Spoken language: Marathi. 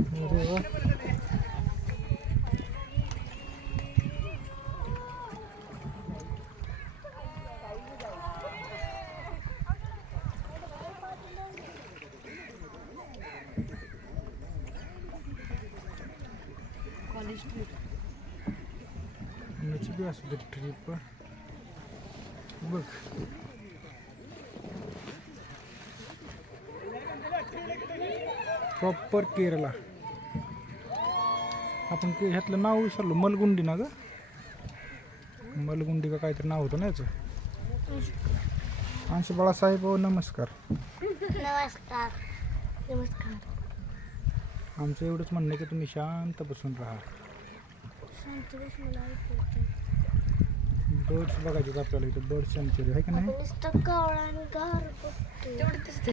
अरे वा. कोणाची बी असू दे ट्रिप बघ. प्रॉपर केरला. आपण ह्यातलं नाव विसरलो. मलगुंडी ना ग. मलगुंडी का काहीतरी नाव होतं ना याचं. अंश बाळासाहेब नमस्कार. नमस्कार. नमस्कार. आमचं एवढंच म्हणणं आहे की तुम्ही शांत बसून राहा. शांत बस मला ऐकू. बर्ड्स बघायचे आपल्याला इथं. बर्ड सँच्युरी आहे का नाही. नुसतं कावळा आणि गार बघतोय.